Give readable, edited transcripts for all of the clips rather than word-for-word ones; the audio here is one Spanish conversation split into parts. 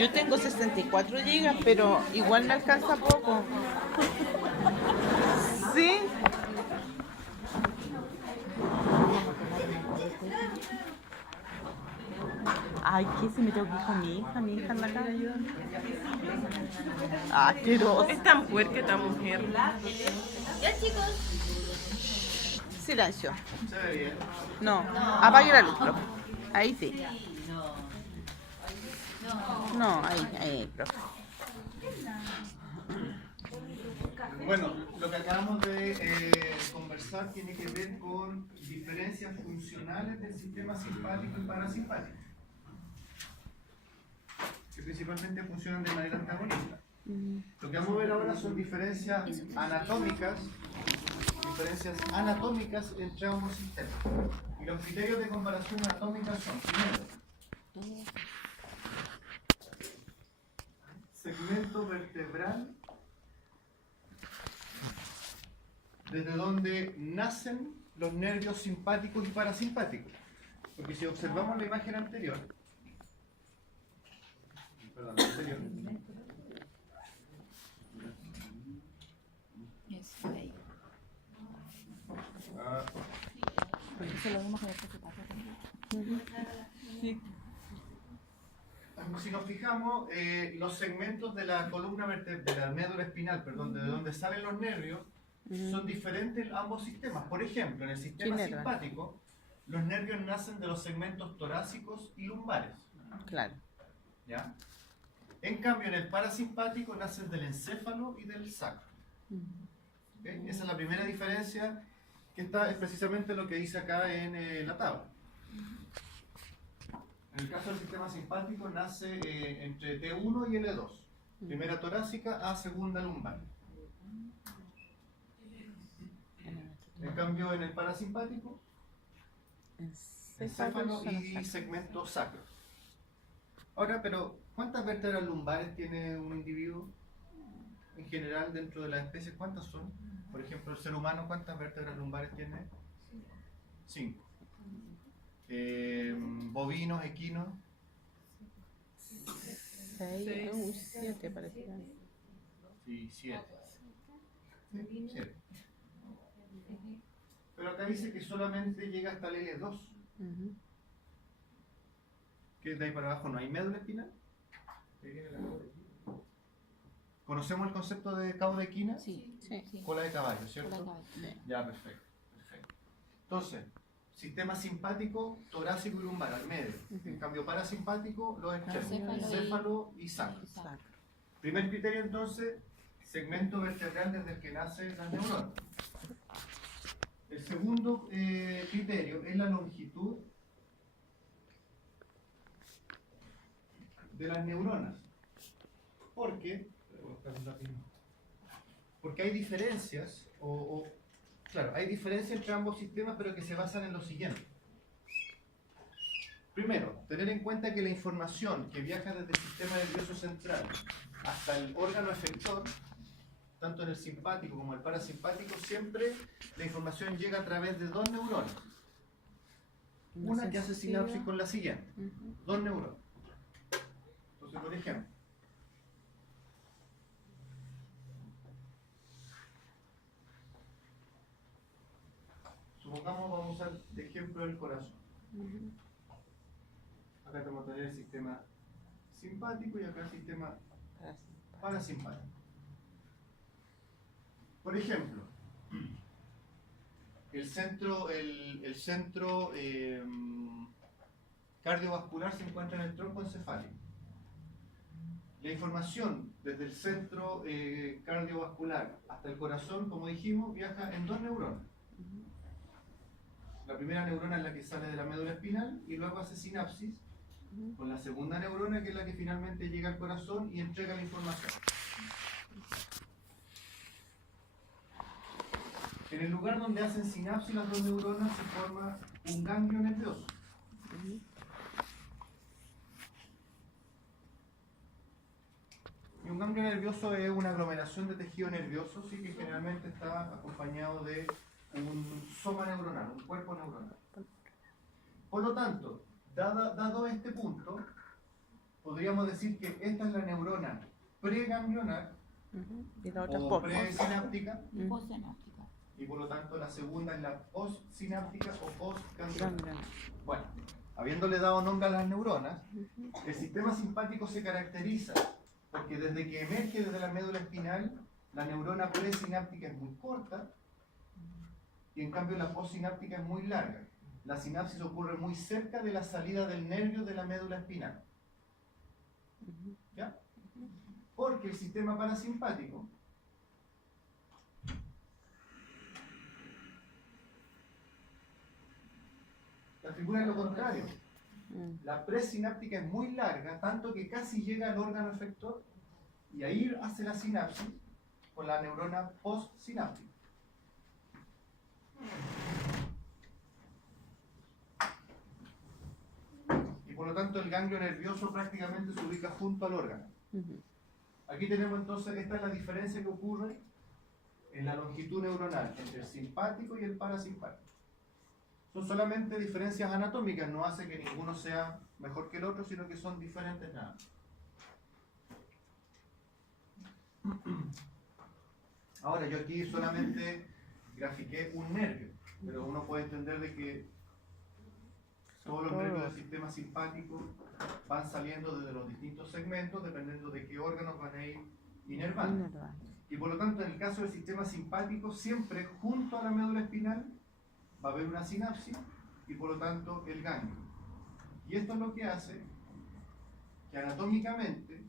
Yo tengo 64 gigas, pero igual me alcanza poco. Sí. Ay, ¿qué? Si me tengo que ir con mi hija en la casa. Ah, asqueroso. Es tan puerca esta mujer. Ya, chicos. Silencio. No, apague la luz, profe. Ahí sí. No, ahí, profe. Bueno, lo que acabamos de conversar tiene que ver con diferencias funcionales del sistema simpático y parasimpático, que principalmente funcionan de manera antagonista. Lo que vamos a ver ahora son diferencias anatómicas entre ambos sistemas. Y los criterios de comparación anatómica son, primero, segmento vertebral desde donde nacen los nervios simpáticos y parasimpáticos. Porque si observamos la imagen anterior, si nos fijamos, los segmentos de la columna vertebral, de la médula espinal, perdón, de donde salen los nervios, son diferentes en ambos sistemas. Por ejemplo, en el sistema simpático, los nervios nacen de los segmentos torácicos y lumbares. Claro. ¿Ya? En cambio, en el parasimpático nacen del encéfalo y del sacro. ¿Okay? Esa es la primera diferencia, que es precisamente lo que dice acá en la tabla. En el caso del sistema simpático nace entre T1 y L2. Primera torácica a segunda lumbar. En cambio, en el parasimpático, encéfalo y segmento sacro. Ahora, pero ¿cuántas vértebras lumbares tiene un individuo en general dentro de las especies? ¿Cuántas son? Por ejemplo, el ser humano, ¿cuántas vértebras lumbares tiene? 5. Bovinos, equinos. 7 parece. Sí, 7. 7. Pero acá dice que solamente llega hasta el L2. Que de ahí para abajo no hay médula espinal. ¿Conocemos el concepto de cabo de equina? Sí. Cola de caballo, ¿cierto? Cola de caballo. Ya, perfecto. Entonces, sistema simpático, torácico y lumbar al medio. En cambio, parasimpático, los extremos, encéfalo y sacro. Primer criterio, entonces, segmento vertebral desde el que nacen las neuronas. El segundo criterio es la longitud de las neuronas. Porque hay diferencias, claro, hay diferencias entre ambos sistemas, pero que se basan en lo siguiente. Primero, tener en cuenta que la información que viaja desde el sistema nervioso central hasta el órgano efector, tanto en el simpático como en el parasimpático, siempre la información llega a través de dos neuronas. Una que hace sinapsis con la siguiente. Dos neuronas. Entonces, por ejemplo, supongamos vamos a usar de ejemplo el corazón. Acá tenemos que tener el sistema simpático y acá el sistema parasimpático. Por ejemplo, el centro cardiovascular se encuentra en el tronco encefálico. La información desde el centro cardiovascular hasta el corazón, como dijimos, viaja en dos neuronas. La primera neurona es la que sale de la médula espinal y luego hace sinapsis con la segunda neurona, que es la que finalmente llega al corazón y entrega la información. En el lugar donde hacen sinapsis las dos neuronas se forma un ganglio nervioso. Y un ganglio nervioso es una aglomeración de tejido nervioso, sí, que generalmente está acompañado de un soma neuronal, un cuerpo neuronal. Por lo tanto, dado este punto, podríamos decir que esta es la neurona preganglionar Y la otra es o post. presináptica, Postsináptica. y por lo tanto la segunda es la postsináptica o postganglionar. Ganglionar. Bueno, habiéndole dado nombre a las neuronas, el sistema simpático se caracteriza porque desde que emerge desde la médula espinal, la neurona presináptica es muy corta y en cambio la postsináptica es muy larga. La sinapsis ocurre muy cerca de la salida del nervio de la médula espinal. ¿Ya? Porque el sistema parasimpático la figura es lo contrario. La presináptica es muy larga, tanto que casi llega al órgano efector y ahí hace la sinapsis con la neurona postsináptica. Y por lo tanto el ganglio nervioso prácticamente se ubica junto al órgano. Aquí tenemos entonces, esta es la diferencia que ocurre en la longitud neuronal entre el simpático y el parasimpático. Son solamente diferencias anatómicas, no hace que ninguno sea mejor que el otro, sino que son diferentes nada más. Ahora, yo aquí solamente grafiqué un nervio, pero uno puede entender de que todos los nervios del sistema simpático van saliendo desde los distintos segmentos, dependiendo de qué órganos van a ir inervando. Y por lo tanto, en el caso del sistema simpático, siempre junto a la médula espinal va a haber una sinapsis y por lo tanto el ganglio. Y esto es lo que hace que anatómicamente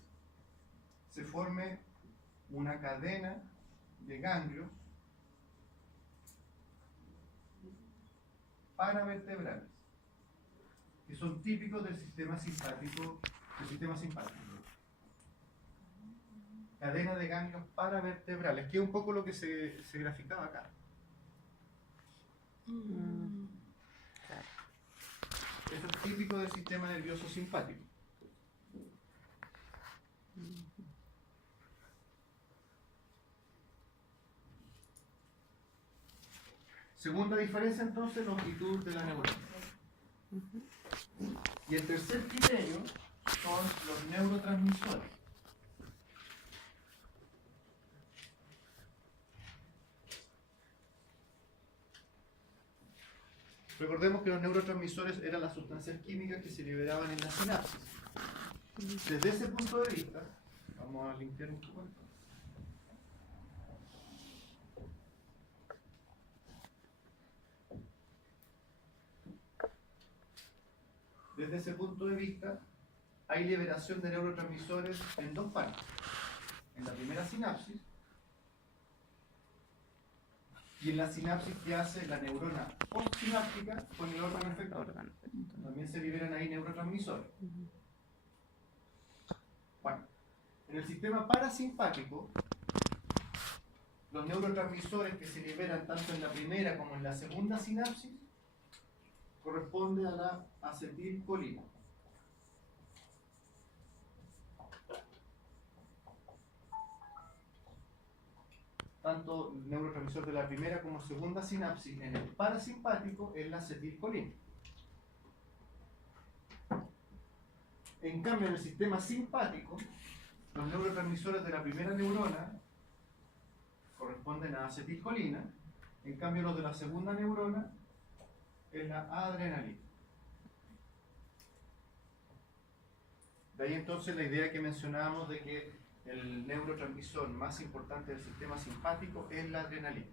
se forme una cadena de ganglios paravertebrales, que son típicos del sistema simpático. Cadena de ganglios paravertebrales, que es un poco lo que se graficaba acá. Claro. Eso es típico del sistema nervioso simpático. Segunda diferencia entonces, longitud de la neurona. Y el tercer criterio son los neurotransmisores. Recordemos que los neurotransmisores eran las sustancias químicas que se liberaban en la sinapsis. Desde ese punto de vista, vamos a limpiar un poco esto. Desde ese punto de vista, hay liberación de neurotransmisores en dos partes. En la primera sinapsis y en la sinapsis que hace la neurona postsináptica con el órgano efector. También se liberan ahí neurotransmisores. Bueno, en el sistema parasimpático, los neurotransmisores que se liberan tanto en la primera como en la segunda sinapsis corresponde a la acetilcolina. Tanto el neurotransmisor de la primera como segunda sinapsis en el parasimpático es la acetilcolina. En cambio, en el sistema simpático, los neurotransmisores de la primera neurona corresponden a acetilcolina, en cambio los de la segunda neurona es la adrenalina. De ahí entonces la idea que mencionábamos de que el neurotransmisor más importante del sistema simpático es la adrenalina.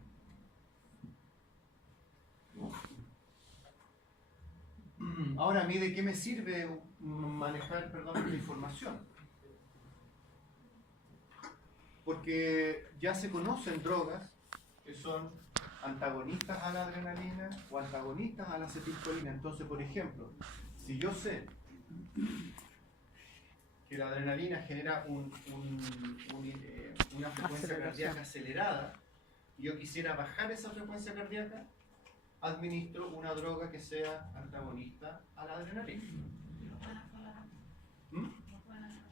Ahora, ¿a mí de qué me sirve manejar, esta información? Porque ya se conocen drogas que son antagonistas a la adrenalina o antagonistas a la acetilcolina. Entonces, por ejemplo, si yo sé que la adrenalina genera una frecuencia cardíaca acelerada y yo quisiera bajar esa frecuencia cardíaca, administro una droga que sea antagonista a la adrenalina.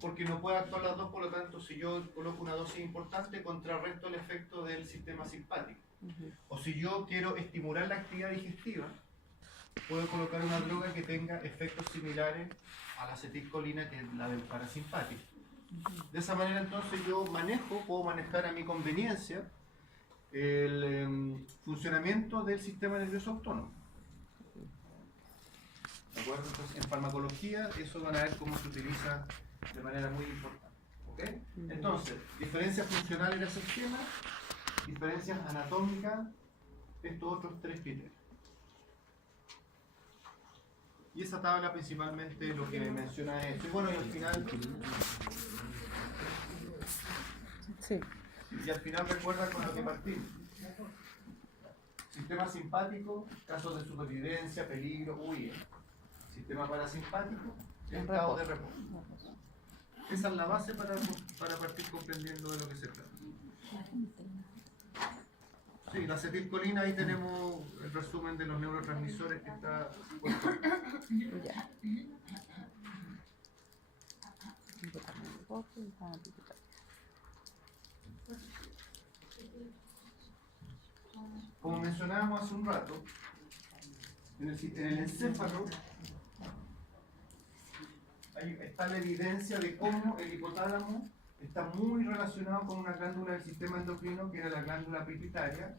Porque no puede actuar las dos, por lo tanto, si yo coloco una dosis importante, contrarresto el efecto del sistema simpático. O si yo quiero estimular la actividad digestiva, puedo colocar una droga que tenga efectos similares a la acetilcolina, que es la del parasimpático. De esa manera entonces yo puedo manejar a mi conveniencia el funcionamiento del sistema nervioso autónomo. ¿De acuerdo? Entonces, en farmacología eso van a ver cómo se utiliza de manera muy importante. ¿Ok? Entonces, diferencias funcionales del sistema, diferencias anatómicas, estos otros tres criterios. Y esa tabla principalmente lo que menciona es esto. Y bueno, y al final... Sí. Y al final recuerda con lo que partimos. Sistema simpático, casos de supervivencia, peligro, huida. Sistema parasimpático, estado de reposo. Esa es la base para partir comprendiendo de lo que se trata. Sí, la acetilcolina, ahí tenemos el resumen de los neurotransmisores que está puesto. Ya. Como mencionábamos hace un rato, en el encéfalo ahí está la evidencia de cómo el hipotálamo está muy relacionado con una glándula del sistema endocrino que era la glándula pituitaria,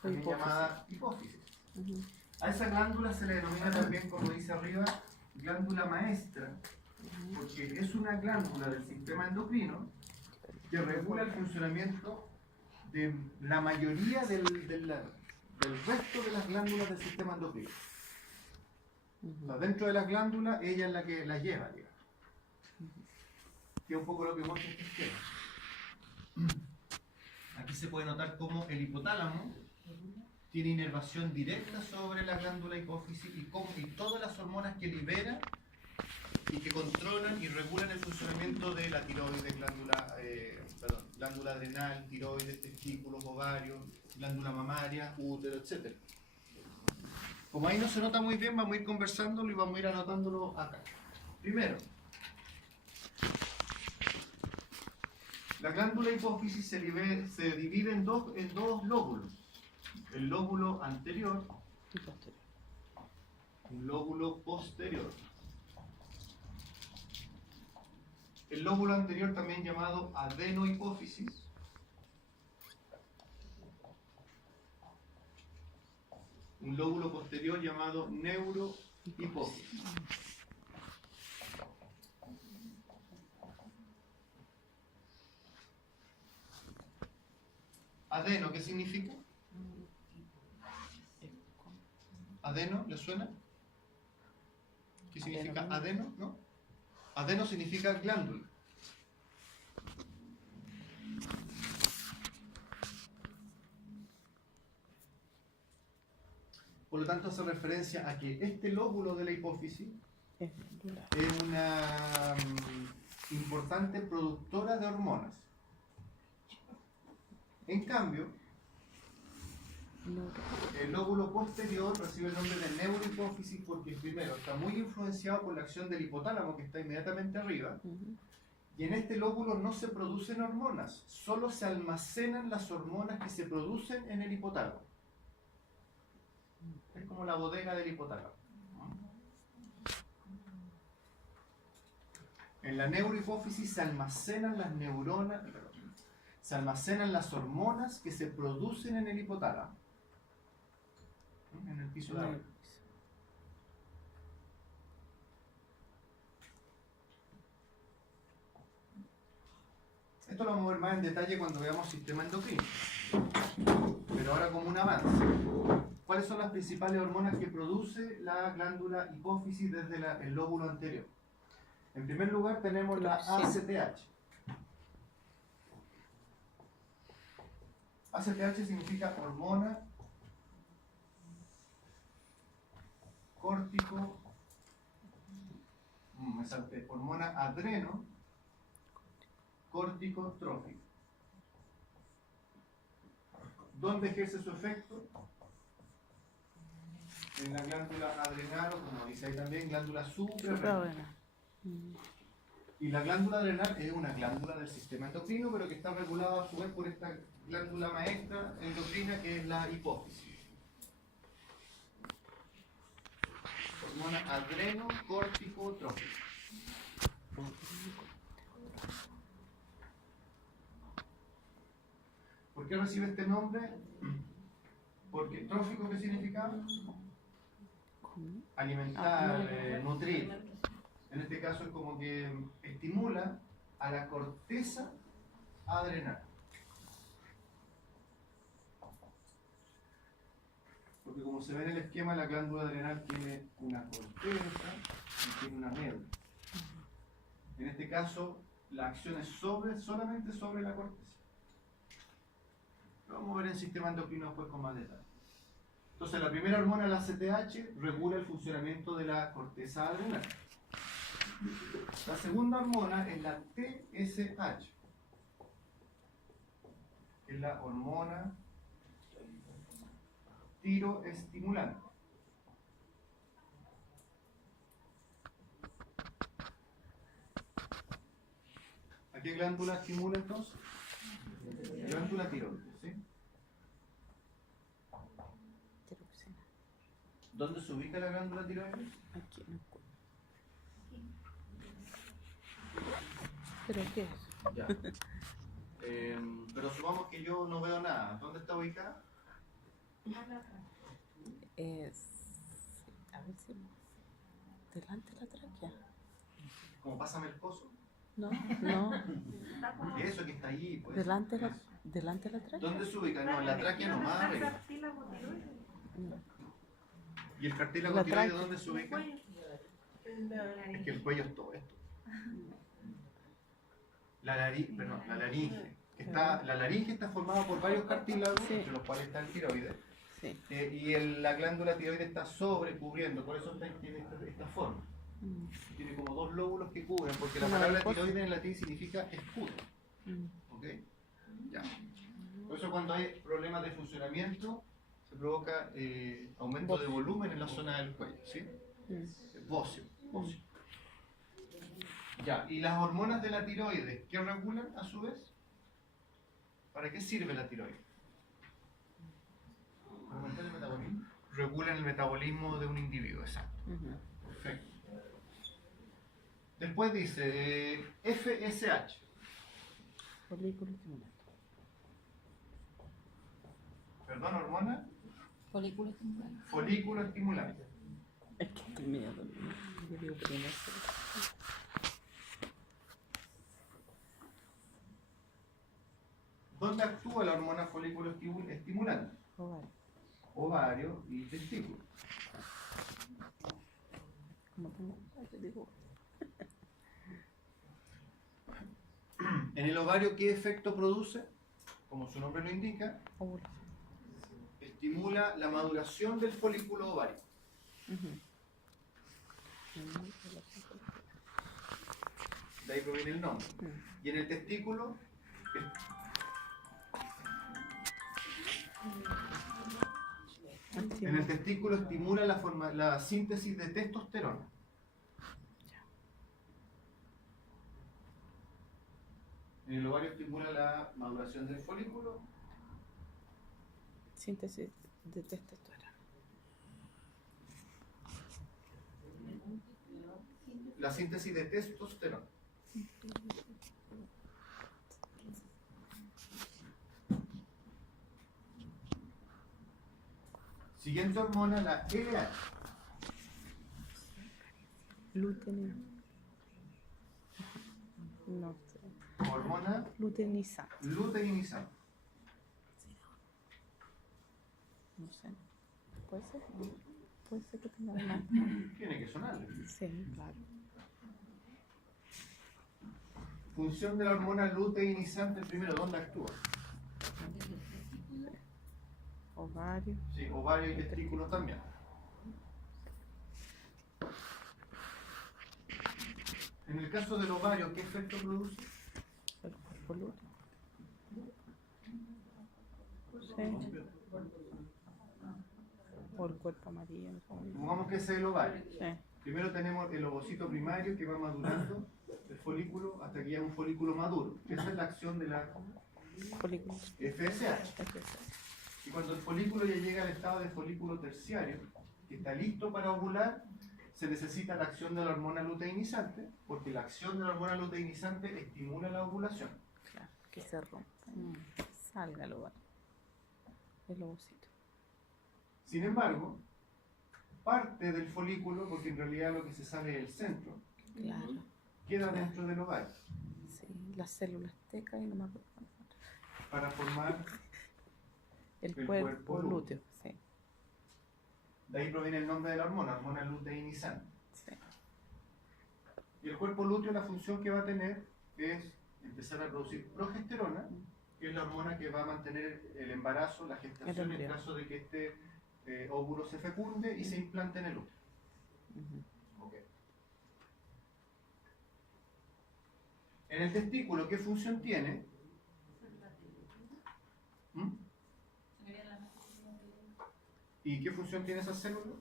también llamada hipófisis. A esa glándula se le denomina también, como dice arriba, glándula maestra, porque es una glándula del sistema endocrino que regula el funcionamiento de la mayoría del resto de las glándulas del sistema endocrino. O sea, dentro de las glándulas, ella es la que las lleva, digamos. Que es un poco lo que muestra este esquema. Aquí se puede notar cómo el hipotálamo tiene inervación directa sobre la glándula hipófisis y todas las hormonas que libera y que controlan y regulan el funcionamiento de la tiroides, glándula adrenal, tiroides, testículos, ovarios, glándula mamaria, útero, etc. Como ahí no se nota muy bien, vamos a ir conversándolo y vamos a ir anotándolo acá. Primero, la glándula hipófisis se divide en dos lóbulos. El lóbulo anterior y posterior. Un lóbulo posterior. El lóbulo anterior, también llamado adenohipófisis, un lóbulo posterior llamado neurohipófisis. Adeno, ¿qué significa? ¿Adeno? ¿Le suena? ¿Qué significa adeno? ¿No? Adeno significa glándula. Por lo tanto, hace referencia a que este lóbulo de la hipófisis es una importante productora de hormonas. En cambio, el lóbulo posterior recibe el nombre de neurohipófisis porque primero está muy influenciado por la acción del hipotálamo que está inmediatamente arriba, y en este lóbulo no se producen hormonas, solo se almacenan las hormonas que se producen en el hipotálamo. Es como la bodega del hipotálamo. En la neurohipófisis se almacenan las neuronas, se almacenan las hormonas que se producen en el hipotálamo, en el piso de arriba. Esto lo vamos a ver más en detalle cuando veamos sistema endocrino, pero ahora como un avance. ¿Cuáles son las principales hormonas que produce la glándula hipófisis desde el lóbulo anterior? En primer lugar tenemos la ACTH. ACTH significa hormona córtico, hormona adreno corticotrófica. ¿Dónde ejerce su efecto? En la glándula adrenal, o como dice ahí también, glándula suprarrenal. Y la glándula adrenal es una glándula del sistema endocrino, pero que está regulada a su vez por esta glándula maestra endocrina que es la hipófisis. hormona adrenocórtico-trófica. ¿Por qué recibe este nombre? Porque trófico, ¿qué significaba? Alimentar, nutrir. En este caso es como que estimula a la corteza adrenal. Porque como se ve en el esquema, la glándula adrenal tiene una corteza y tiene una médula. En este caso, la acción es solamente sobre la corteza. Lo vamos a ver en el sistema endocrino después con más detalle. Entonces, la primera hormona, la ACTH, regula el funcionamiento de la corteza adrenal. La segunda hormona es la TSH, que es la hormona tiroestimulante. ¿A qué glándula estimula entonces? Glándula tiroides, ¿sí? ¿Dónde se ubica la glándula tiroides? Aquí en el cuello. ¿Pero qué es? Ya. Pero supongamos que yo no veo nada. ¿Dónde está ubicada? Es... A ver si... Delante de la tráquea. Como pásame el pozo. No, no. Eso que está ahí, pues. Delante de Eso. la tráquea. ¿Dónde se ubica? No, en la tráquea nomás arriba. No. ¿Y el cartílago La tiroides tráquea. dónde se ubica? Es que el cuello es todo esto. La laringe. La laringe está formada por varios cartílagos, Sí. entre los cuales está el tiroides. Sí. La glándula tiroides está sobrecubriendo, por eso tiene esta forma. Tiene como dos lóbulos que cubren, porque la Una palabra mariposa. tiroides en latín significa escudo. ¿Ok? Ya. Por eso cuando hay problemas de funcionamiento, se provoca aumento de volumen en la zona del cuello, ¿sí? Bóseo. Ya, y las hormonas de la tiroides, ¿qué regulan a su vez? ¿Para qué sirve la tiroides? ¿Para aumentar el metabolismo? Regulan el metabolismo de un individuo, exacto. Perfecto. Después dice FSH. Folículo estimulante. Perdón, hormona. Folículo estimulante. Folículo estimulante. Es que estoy medio dormida. Yo digo primero. ¿Dónde actúa la hormona folículo estimulante? Ovario. Ovario y testículo. Como tengo... Te digo... En el ovario, ¿qué efecto produce? Como su nombre lo indica, Ovulación. estimula la maduración del folículo ovario. De ahí proviene el nombre. Y en el testículo, estimula la síntesis de testosterona. En el ovario estimula la maduración del folículo. Síntesis de testosterona. La síntesis de testosterona. Siguiente hormona, la LH. Luteinizante. No sé. Hormona Luteinizante. luteinizante. No sé. ¿Puede ser? No. Puede ser que tenga más. Tiene que sonarle. Sí, claro. Función de la hormona luteinizante, primero, ¿dónde actúa? Ovario. Sí, ovario y testículos también. En el caso del ovario, ¿qué efecto produce? El cuerpo lúteo. Sí. O el cuerpo amarillo. No sé cómo dice. Supongamos que ese es el ovario. Sí. Primero tenemos el ovocito primario que va madurando el folículo hasta que llega un folículo maduro. Esa es la acción de la Folículo. FSH. Y cuando el folículo ya llega al estado de folículo terciario, que está listo para ovular, se necesita la acción de la hormona luteinizante, porque la acción de la hormona luteinizante estimula la ovulación. Claro, que se rompa. Salga el ovocito. Sin embargo, parte del folículo, porque en realidad lo que se sabe es el centro, Claro. queda dentro del ovario Sí, las células tecas y no me acuerdo. para formar, El El cuerpo cuerpo lúteo. Sí, de ahí proviene el nombre de la hormona luteinizante. sí. Y el cuerpo lúteo, la función que va a tener es empezar a producir progesterona, que es la hormona que va a mantener el embarazo, la gestación, El en embrión. caso de que este óvulo se fecunde y se implante en el útero. Ujú. Ok. En el testículo, ¿qué función tiene? ¿Mm? ¿Y qué función tiene esa célula?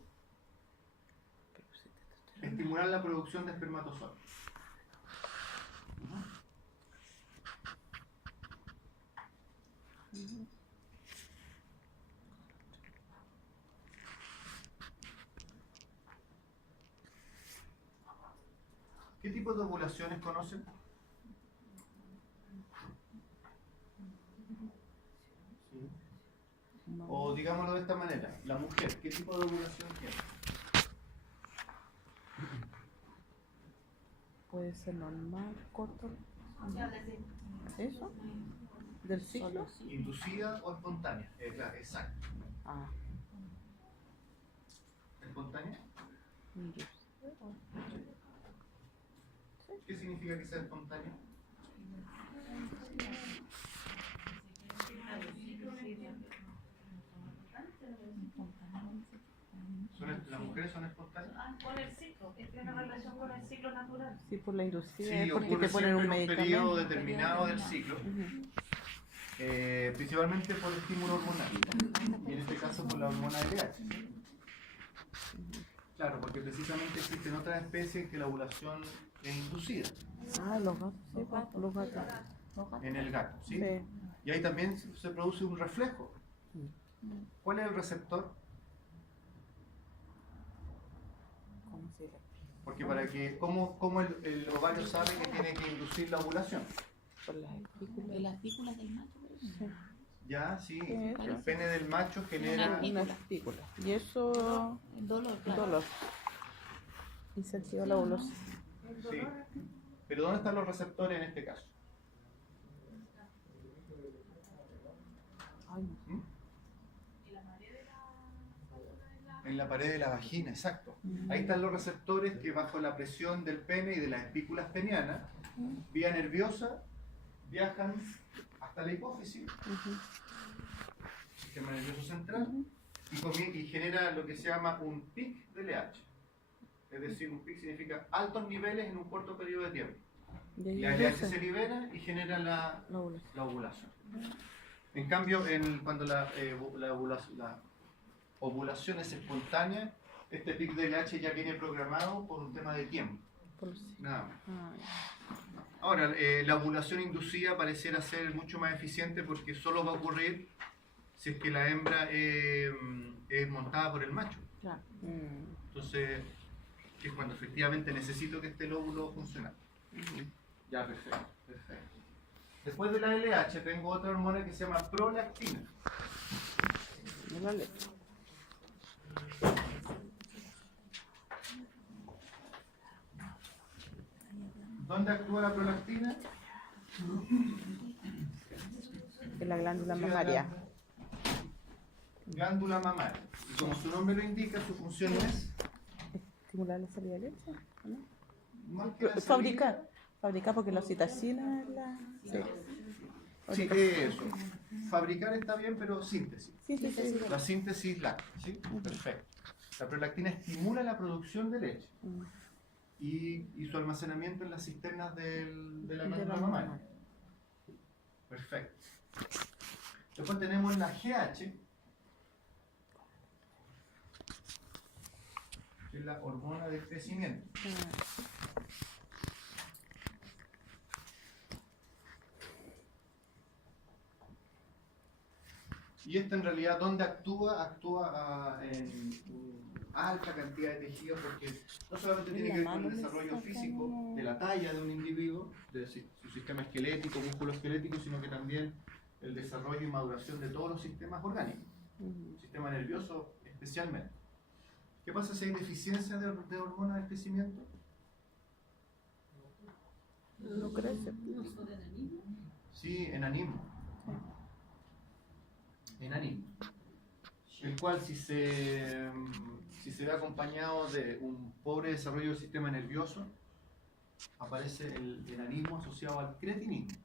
Pero sí, testosterona. Estimular la producción de espermatozoides. ¿Qué tipo de ovulaciones conocen? ¿Sí? O digámoslo de esta manera, la mujer, ¿qué tipo de ovulación tiene? Puede ser normal, corto. ¿Eso? ¿Del ciclo? ¿Inducida o espontánea? Claro, exacto. Ah, ¿Espontánea? inducida. ¿Qué significa que sea espontánea? ¿Las mujeres son espontáneas? Con el ciclo, tiene relación con el ciclo natural. Sí, por la inducida. Sí, es porque ocurre te ponen siempre un en un medicamento. periodo determinado del ciclo, Ujú. principalmente por estímulo hormonal, y en este caso por la hormona LH. Claro, porque precisamente existen otras especies que la ovulación es inducida, Ah, los gatos. Sí, los gatos. en el gato, ¿sí? Sí. Y ahí también se produce un reflejo. ¿Cuál es el receptor? ¿Cómo se llama? Porque para que, ¿cómo el ovario sabe que tiene que inducir la ovulación? Por las espículas. De las espículas del macho. Sí. Ya, sí, Sí, el pene del macho genera... Una espícula. Y eso, El dolor, claro. dolor. Incentiva la ovulación. Sí. Pero ¿dónde están los receptores en este caso? Ay, no. ¿Mm? En la pared de la vagina, exacto. Ahí están los receptores que bajo la presión del pene y de las espículas penianas, vía nerviosa, viajan hasta la hipófisis, sistema nervioso central, y genera lo que se llama un pic de LH. Es decir, un pic significa altos niveles en un corto periodo de tiempo. Y ahí La LH induce se libera y genera la la ovulación. ovulación. En cambio, cuando la ovulación es espontánea, este pic de LH ya viene programado por un tema de tiempo. Por los ciclos. Nada más. Ah, ya. Ahora, la ovulación inducida pareciera ser mucho más eficiente porque solo va a ocurrir si es que la hembra es montada por el macho. Claro. Entonces, que es cuando efectivamente necesito que esté el óvulo funcionando. Ya, perfecto, perfecto. Después de la LH tengo otra hormona que se llama prolactina. No la leche. ¿Dónde actúa la prolactina? En la glándula Sí, mamaria. Glándula mamaria. Y como su nombre lo indica, su función es Estimular la salida de leche. ¿No? más que la Fabricar. Fabricar porque la oxitocina es la. Sí. Sí, eso. Fabricar está bien, pero síntesis. Sí, sí, sí. La síntesis láctea, ¿sí? Perfecto. La prolactina estimula la producción de leche y su almacenamiento en las cisternas de la glándula mamaria. Perfecto. Después tenemos la GH, que es la hormona del crecimiento. Y esta en realidad, ¿dónde actúa? Actúa alta cantidad de tejidos, porque no solamente tiene La que ver con mano el me desarrollo saca físico uno. de la talla de un individuo, de su sistema esquelético, músculo esquelético, sino que también el desarrollo y maduración de todos los sistemas orgánicos, el sistema nervioso especialmente. ¿Qué pasa si hay deficiencia de hormonas del crecimiento? No crece. Sí, enanismo. Enanismo. El cual si se ve acompañado de un pobre desarrollo del sistema nervioso, aparece el enanismo asociado al cretinismo.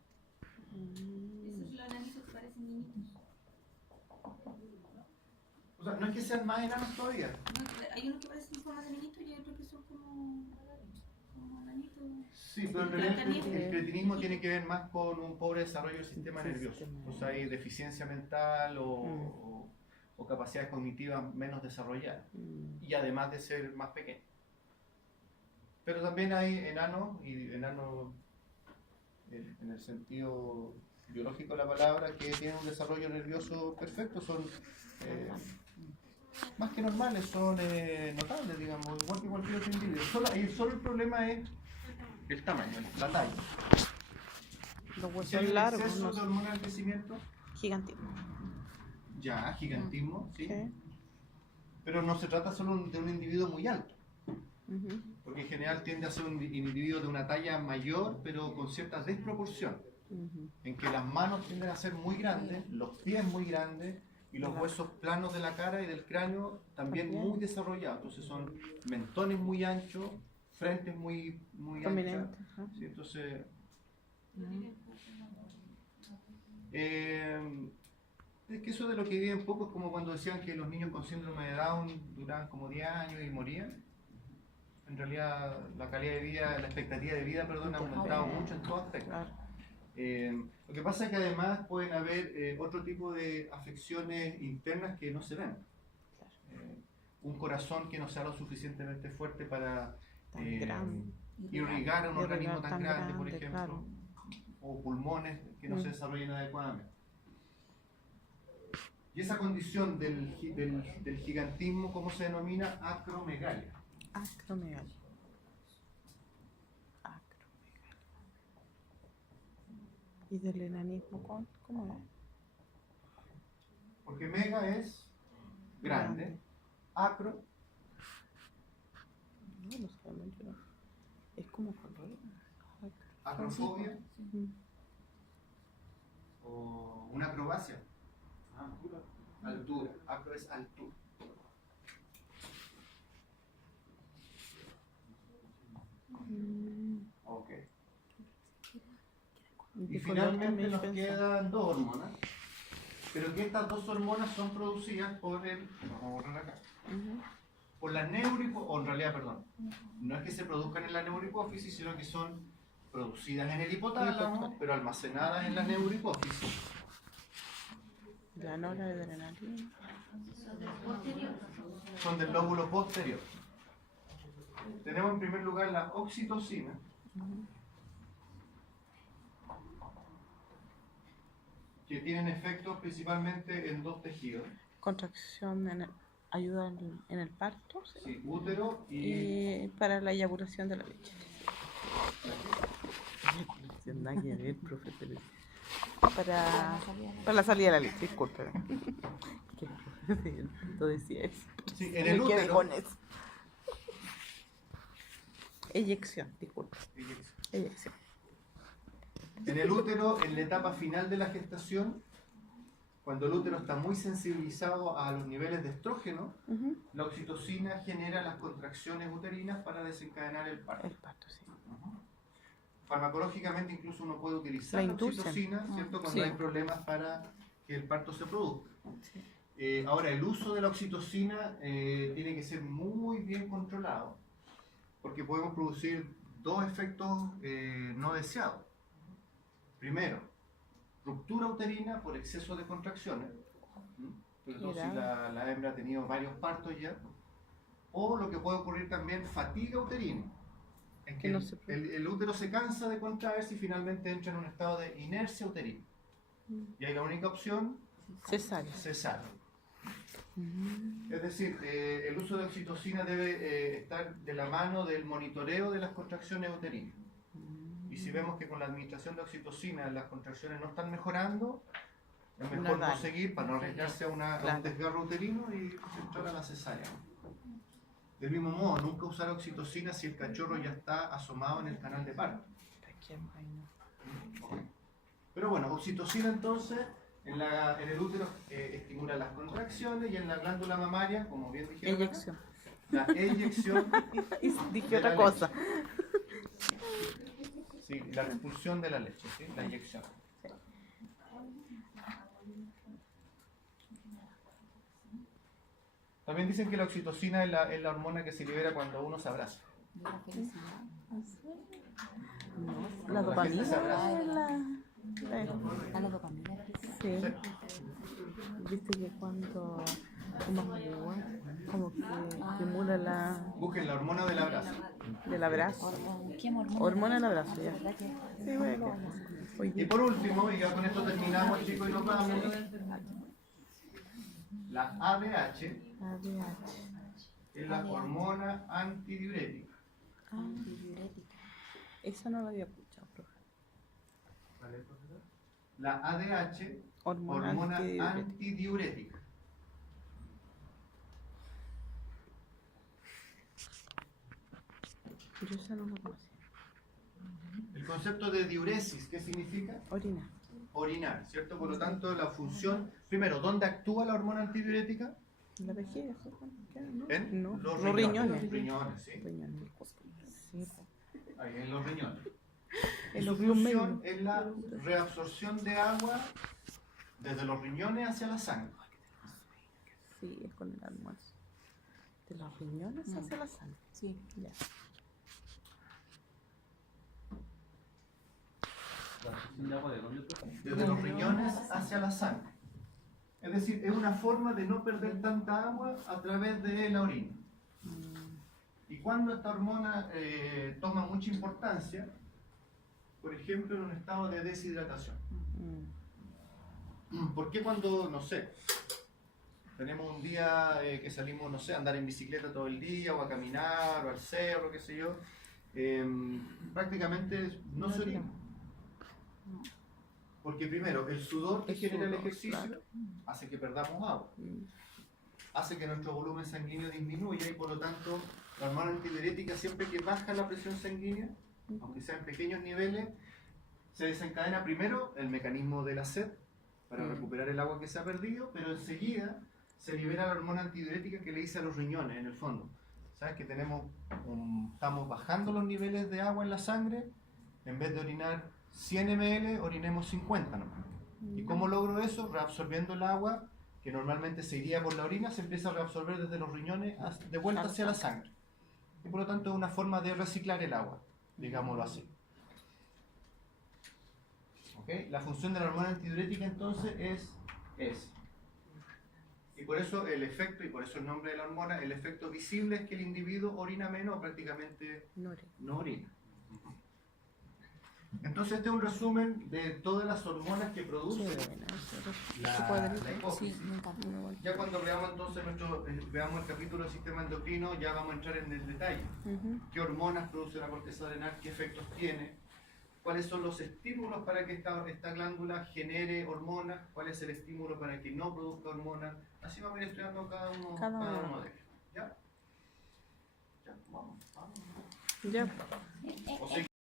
Esos los enanitos que parecen niñitos. O sea, no es que sean más enanos todavía. No, hay unos que parecen formas de niñitos y hay otros que son como enanitos. Sí, pero en realidad el cretinismo tiene que ver más con un pobre desarrollo del sistema nervioso. O sea, hay deficiencia mental o capacidades cognitivas menos desarrolladas. Y además de ser más pequeños. Pero también hay enanos, y enanos en el sentido biológico de la palabra, que tienen un desarrollo nervioso perfecto, son más que normales, son notables, digamos, igual que cualquier otro individuo. Solo el problema es el tamaño, la talla. Los Si huesos hay un largos, exceso no de hormona del crecimiento, gigantismo. ya, gigantismo, ¿sí? Sí. Pero no se trata solo de un individuo muy alto, Ujú. porque en general tiende a ser un individuo de una talla mayor, pero con cierta desproporción, Ujú. en que las manos tienden a ser muy grandes, los pies muy grandes, y los huesos planos de la cara y del cráneo también muy desarrollados. Entonces son mentones muy anchos, frentes muy anchas. Prominente, ajá. ¿Sí? Entonces, es que eso de lo que viven poco es como cuando decían que los niños con síndrome de Down duraban como 10 años y morían. En realidad la calidad de vida, la expectativa de vida, perdón, ha aumentado mucho en todo aspecto. Claro. Lo que pasa es que además pueden haber otro tipo de afecciones internas que no se ven. Un corazón que no sea lo suficientemente fuerte para Tan grande. irrigar a un organismo Irrigar tan tan grande, por grande, ejemplo, claro. o pulmones que no se desarrollen adecuadamente. Y esa condición del gigantismo, ¿cómo se denomina? Acromegalia. Acromegalia. ¿Y del enanismo cómo es? Porque mega es grande, acro No solamente no. Es como color. acrofobia Ujú. o una acrobacia. Altura. Acro es altura. Ok. Y finalmente nos quedan dos hormonas, pero que estas dos hormonas son producidas por el, vamos a borrar acá, por la o en realidad, perdón, no es que se produzcan en la neurohipófisis, sino que son producidas en el hipotálamo, pero almacenadas en la neurohipófisis. La noradrenalina. Son del lóbulo posterior. Tenemos en primer lugar la oxitocina, que tienen efectos principalmente en dos tejidos. Contracción ayuda en el parto, ¿sí? Sí, útero Y para la eyaculación de la leche. Nada que ver, profesor. Para la salida de la leche, disculpe. Tú decías eso. Sí, en el Me quedé útero. con eso. Eyección, disculpe. Eyección. En el útero, en la etapa final de la gestación, cuando el útero está muy sensibilizado a los niveles de estrógeno, la oxitocina genera las contracciones uterinas para desencadenar el parto. El parto, sí. Farmacológicamente incluso uno puede utilizar La la inducen. oxitocina, ¿cierto? Cuando Sí. hay problemas para que el parto se produzca. Sí. Ahora, el uso de la oxitocina tiene que ser muy bien controlado, porque podemos producir dos efectos no deseados. Primero, ruptura uterina por exceso de contracciones, sobre todo si la hembra ha tenido varios partos ya, o lo que puede ocurrir también, fatiga uterina. Es que no se el útero se cansa de contraerse y finalmente entra en un estado de inercia uterina. Y ahí la única opción, Cesárea. cesárea. Es decir, el uso de oxitocina debe estar de la mano del monitoreo de las contracciones uterinas. Y si vemos que con la administración de oxitocina las contracciones no están mejorando, es mejor no seguir para no arriesgarse a un desgarro uterino y entrar a la cesárea. Del mismo modo, nunca usar oxitocina si el cachorro ya está asomado en el canal de parto. Pero bueno, oxitocina entonces en el útero estimula las contracciones y en la glándula mamaria, como bien dijeron, Eyección. la eyección. Dije otra cosa. Sí, la expulsión de la leche, ¿sí? La eyección. También dicen que la oxitocina es la hormona que se libera cuando uno se abraza. No, la dopamina. La dopamina. Sí. Viste que cuando como que estimula la Busquen la hormona del abrazo. del abrazo. ¿Qué hormona? Hormona del abrazo, ya. Sí, bueno. Y por último, y ya con esto terminamos, chicos, y nos vamos. La ADH es la hormona antidiurética. Eso no lo había escuchado, profe. ¿Vale, profesor? La ADH, Hormona hormona antidiurética. antidiurética. Yo esa no lo conocía. El concepto de diuresis, ¿qué significa? Orina. Orinar, ¿cierto? Por lo tanto, la función, primero, ¿dónde actúa la hormona antidiurética? La vejiga, ¿no? En No, los los riñones. Los riñones, sí. Riñones. Sí. Ahí, en los riñones. En Su los función riñones. es la reabsorción de agua desde los riñones hacia la sangre. Sí, es con el almuerzo. De los riñones hacia la sangre. Sí. Ya. Desde los riñones hacia la sangre. Es decir, es una forma de no perder tanta agua a través de la orina. Y cuando esta hormona toma mucha importancia, por ejemplo, en un estado de deshidratación. ¿Por qué cuando, no sé, tenemos un día que salimos, no sé, a andar en bicicleta todo el día, o a caminar, o al cerro, qué sé yo, prácticamente no se orina? Porque primero, el sudor que genera el ejercicio hace que perdamos agua, hace que nuestro volumen sanguíneo disminuya y por lo tanto la hormona antidiurética, siempre que baja la presión sanguínea, aunque sea en pequeños niveles, se desencadena primero el mecanismo de la sed para recuperar el agua que se ha perdido, pero enseguida se libera la hormona antidiurética que le dice a los riñones en el fondo. ¿Sabes? Que estamos bajando los niveles de agua en la sangre, en vez de orinar 100 ml, orinemos 50 nomás. ¿Y cómo logro eso? Reabsorbiendo el agua que normalmente se iría por la orina, se empieza a reabsorber desde los riñones de vuelta hacia la sangre. Y por lo tanto es una forma de reciclar el agua, digámoslo así. ¿Okay? La función de la hormona antidiurética entonces es. Y por eso el efecto, y por eso el nombre de la hormona, el efecto visible es que el individuo orina menos o prácticamente no orina. Entonces este es un resumen de todas las hormonas que produce la hipófisis. Sí, me encanta. Ya cuando veamos entonces veamos el capítulo del sistema endocrino, ya vamos a entrar en el detalle. ¿Qué hormonas produce la corteza adrenal? ¿Qué efectos tiene? ¿Cuáles son los estímulos para que esta glándula genere hormonas? ¿Cuál es el estímulo para que no produzca hormonas? Así vamos a ir estudiando cada uno de ellos. ¿Ya? Ya, vamos. Ya. O sea,